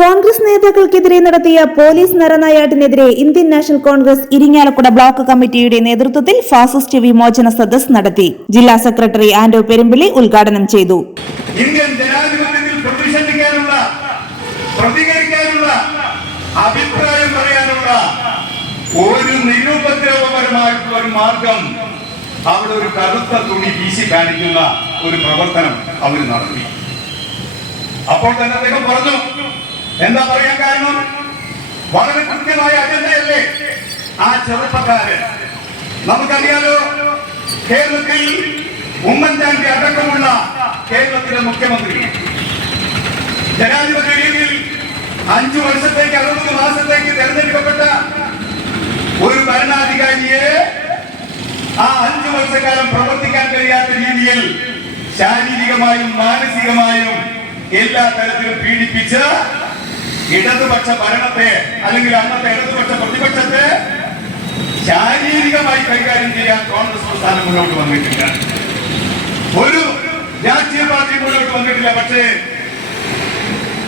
കോൺഗ്രസ് നേതാക്കൾക്കെതിരെ നടത്തിയ police നരനായാട്ടിനെതിരെ Indian national Congress Irinjalakuda block കമ്മിറ്റിയുടെ നേതൃത്വത്തിൽ ഫാസിസ്റ്റ് വിമോചന സദസ് നടത്തി. ജില്ലാ സെക്രട്ടറി ആന്റോ പെരുമ്പിള്ളി ഉദ്ഘാടനം ചെയ്തു. ഇന്ത്യൻ ജനാധിപത്യത്തിൽ പ്രതിഷേധിക്കാനുള്ള പ്രതികരിക്കാനുള്ള അഭിപ്രായം പറയാനുള്ള ഒരു നിരുപദ്രവപരമായിട്ടുള്ള ഒരു മാർഗം അവിടെ ഒരു കറുത്ത തുണി വീശി കാണിക്കുന്ന ഒരു പ്രവർത്തനം അവർ നടത്തി. അപ്പോൾ തന്നെ അദ്ദേഹം പറഞ്ഞു എന്താ പറയാൻ കാരണം? വളരെ കൃത്യമായ അജണ്ടയല്ലേ? ആ ചെറുപ്പക്കാരൻ. നമുക്കറിയാലോ കേരളത്തിൽ ഉമ്മൻചാണ്ടി അടക്കമുള്ള കേരളത്തിലെ മുഖ്യമന്ത്രി. ജനാധിപത്യ രീതിയിൽ അഞ്ചു വർഷത്തേക്ക് അറുപത് മാസത്തേക്ക് തെരഞ്ഞെടുക്കപ്പെട്ട ഒരു ഭരണാധികാരിയെ ആ അഞ്ചു വർഷക്കാലം പ്രവർത്തിക്കാൻ കഴിയാത്ത രീതിയിൽ ശാരീരികമായും മാനസികമായും എല്ലാ തരത്തിലും പീഡിപ്പിച്ച് ഇടതുപക്ഷ ഭരണത്തെ അല്ലെങ്കിൽ അന്നത്തെ ഇടതുപക്ഷ പ്രതിപക്ഷത്തെ ശാരീരികമായി കൈകാര്യം ചെയ്യാൻ കോൺഗ്രസ് പ്രസ്ഥാനം മുന്നോട്ട് വന്നിട്ടില്ല. ഒരു രാഷ്ട്രീയ പാർട്ടി മുന്നോട്ട് വന്നിട്ടില്ല. പക്ഷേ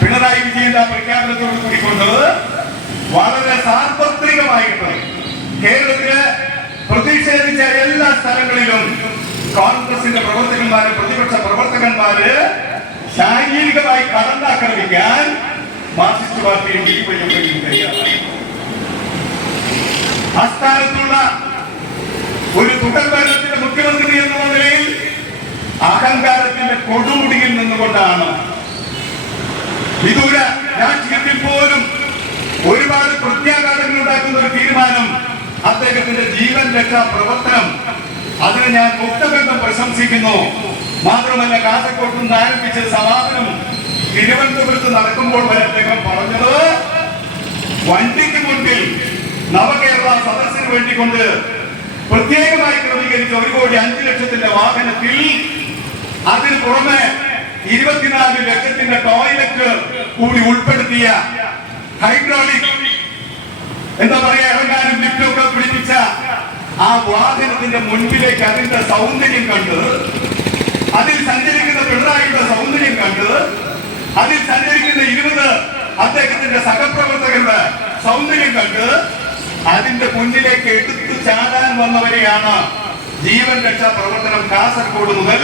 പിണറായി വിജയന്റെ ആ പ്രഖ്യാപനത്തോട് കൂടിക്കൊണ്ട് വളരെ സാർവത്രികമായിട്ട് കേരളത്തിൽ പ്രതിഷേധിച്ച എല്ലാ സ്ഥലങ്ങളിലും കോൺഗ്രസിന്റെ പ്രവർത്തകന്മാര് പ്രതിപക്ഷ പ്രവർത്തകന്മാര് ശാരീരികമായി കടന്നാക്രമിക്കാൻ മാർക്സിസ്റ്റ് പാർട്ടിയും ഡിവൈഎഫ്ഐയും തയ്യാറായി ആസ്ഥാനത്തുള്ള ഒരു തുടർ ഭരണത്തിന്റെ മുഖ്യമന്ത്രി എന്നുള്ള നിലയിൽ അഹങ്കാരത്തിന്റെ കൊടുമുടിയിൽ നിന്നുകൊണ്ടാണ് വിദൂര രാഷ്ട്രീയത്തിൽ പോലും ഒരുപാട് പ്രത്യാഘാതങ്ങൾ ഉണ്ടാക്കുന്ന ഒരു തീരുമാനം അദ്ദേഹത്തിന്റെ ജീവൻ രക്ഷാ പ്രവർത്തനം. അതിനെ ഞാൻ മുക്തബന്ധം പ്രശംസിക്കുന്നു. മാത്രമല്ല കാസർകോട്ട് നിന്ന് ആരംഭിച്ച സമാപനം തിരുവനന്തപുരത്ത് നടക്കുമ്പോൾ വരെ അദ്ദേഹം പറഞ്ഞത്. വണ്ടിക്ക് മുൻപിൽ നവകേരള സദസ്സിന് വേണ്ടിക്കൊണ്ട് പ്രത്യേകമായി ക്രമീകരിച്ച ഒരു കോടി അഞ്ചു ലക്ഷത്തിന്റെ വാഹനത്തിൽ അതിന് പുറമെ ഇരുപത്തിനാല് ലക്ഷത്തിന്റെ ടോയ്ലറ്റ് കൂടി ഉൾപ്പെടുത്തിയ ഹൈഡ്രോളിക് എന്താ പറയാ ഇറങ്ങാനും ലിഫ്റ്റൊക്കെ പിടിപ്പിച്ച ആ വാഹനത്തിന്റെ മുൻപിലേക്ക് അതിന്റെ സൗന്ദര്യം കണ്ട് അതിൽ സഞ്ചരിക്കുന്ന പിണറായിയുടെ സൗന്ദര്യം കണ്ട് അതിൽ സഞ്ചരിക്കുന്ന ഇരുപത് അദ്ദേഹത്തിന്റെ സഹപ്രവർത്തകരുടെ സൗന്ദര്യം കണ്ട് അതിന്റെ മുന്നിലേക്ക് എടുത്തു ചാടാൻ വന്നവരെയാണ് ജീവൻ രക്ഷാ പ്രവർത്തനം കാസർഗോഡ് മുതൽ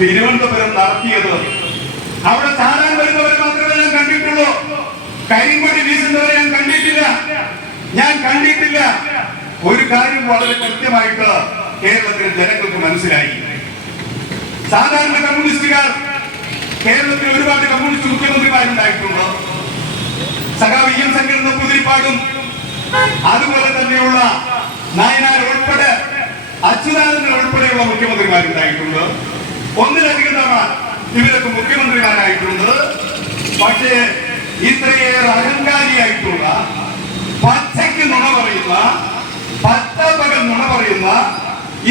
തിരുവനന്തപുരം നടത്തിയത്. അവിടെ ചാടാൻ വരുന്നവരെ മാത്രമേ ഞാൻ കണ്ടിട്ടുള്ളൂ. കരിങ്കൊടി വീശുന്നവരെ ഞാൻ കണ്ടിട്ടില്ല. ഞാൻ കണ്ടിട്ടില്ല. ഒരു കാര്യം വളരെ കൃത്യമായിട്ട് കേരളത്തിലെ ജനങ്ങൾക്ക് മനസ്സിലായി. സാധാരണ കമ്മ്യൂണിസ്റ്റുകാർ കേരളത്തിൽ ഒരുപാട് കമ്മ്യൂണിസ്റ്റ് മുഖ്യമന്ത്രിമാരുണ്ടായിട്ടുണ്ട് സഖാവ് വി എം സംഘടന കുതിരിപ്പാടും അതുപോലെ തന്നെയുള്ള നായനാർ ഉൾപ്പെടെ അച്യുതാനന്ദൻ ഉൾപ്പെടെയുള്ള മുഖ്യമന്ത്രിമാരുണ്ടായിട്ടുണ്ട്? ഒന്നിലധികം തവണ ഇവരൊക്കെ മുഖ്യമന്ത്രിമാരായിട്ടുണ്ട്. പക്ഷേ ഇത്രയേറെ അഹങ്കാരിയായിട്ടുള്ള പച്ചയ്ക്ക് നുണ പറയുന്ന പത്തപകൽ നുണ പറയുന്ന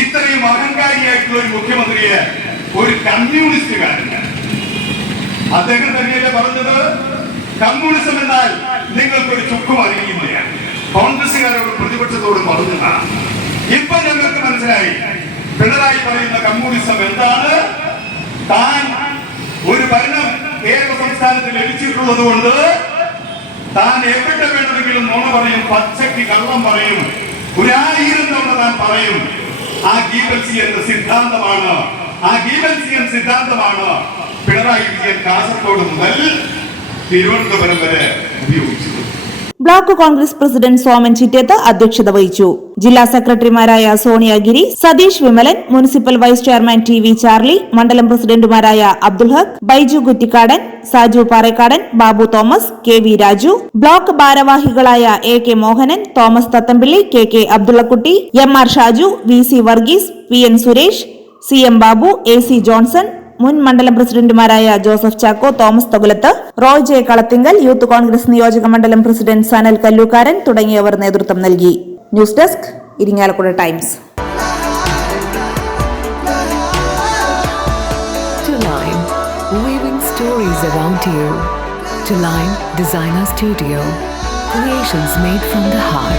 ഇത്രയും അഹങ്കാരിയായിട്ടുള്ള ഒരു മുഖ്യമന്ത്രിയെ ഒരു കമ്മ്യൂണിസ്റ്റുകാരന് അദ്ദേഹം തന്നെയല്ലേ പറഞ്ഞത്? കമ്മ്യൂണിസം എന്നാൽ നിങ്ങൾക്കൊരു ചുക്കും അറിയില്ല കോൺഗ്രസുകാരോട് പ്രതിപക്ഷത്തോട് പറഞ്ഞതാണ്. ഇപ്പൊ ഞങ്ങൾക്ക് മനസ്സിലായി. പിണറായി പറയുന്ന കമ്മ്യൂണിസം എന്താണ്? താൻ ഒരു ഭരണം കേരള സംസ്ഥാനത്ത് ലഭിച്ചിട്ടുള്ളത് കൊണ്ട് താൻ എവിടെ വേണമെങ്കിലും നുണ പറയും പച്ചയ്ക്ക് കള്ളം പറയും ഒരായിരം തവണ താൻ പറയും ആ ഗീബൽസി എന്ന സിദ്ധാന്തമാണ് ആ ഗീബൽസിയൻ സിദ്ധാന്തമാണ് പിണറായി വിജയൻ കാസർഗോഡ് മുതൽ തിരുവനന്തപുരം വരെ ഉപയോഗിച്ചത്. ബ്ലോക്ക് കോൺഗ്രസ് പ്രസിഡന്റ് സോമൻ ചിറ്റേത്ത് അധ്യക്ഷത വഹിച്ചു. ജില്ലാ സെക്രട്ടറിമാരായ Sonia Giri Satheesh Vimalan municipal vice chairman T V Charlie മണ്ഡലം പ്രസിഡന്റുമാരായ Abdul Haq Baiju Kuttikkadan Saju Parekkadan Babu Thomas K V Raju block ഭാരവാഹികളായ A K Mohanan Thomas Thathampilly K K Abdullakutty M R Shaju V C Varghese P N Suresh C M Babu A C Johnson മുൻ മണ്ഡലം പ്രസിഡന്റുമാരായ Joseph Chacko Thomas Thokulath Roy J Kalathingal youth Congress നിയോജക മണ്ഡലം president Sanal Kallookkaran തുടങ്ങിയവർ നേതൃത്വം നൽകി. News desk Irinjalakuda times. Designer Studio, creations made from the heart.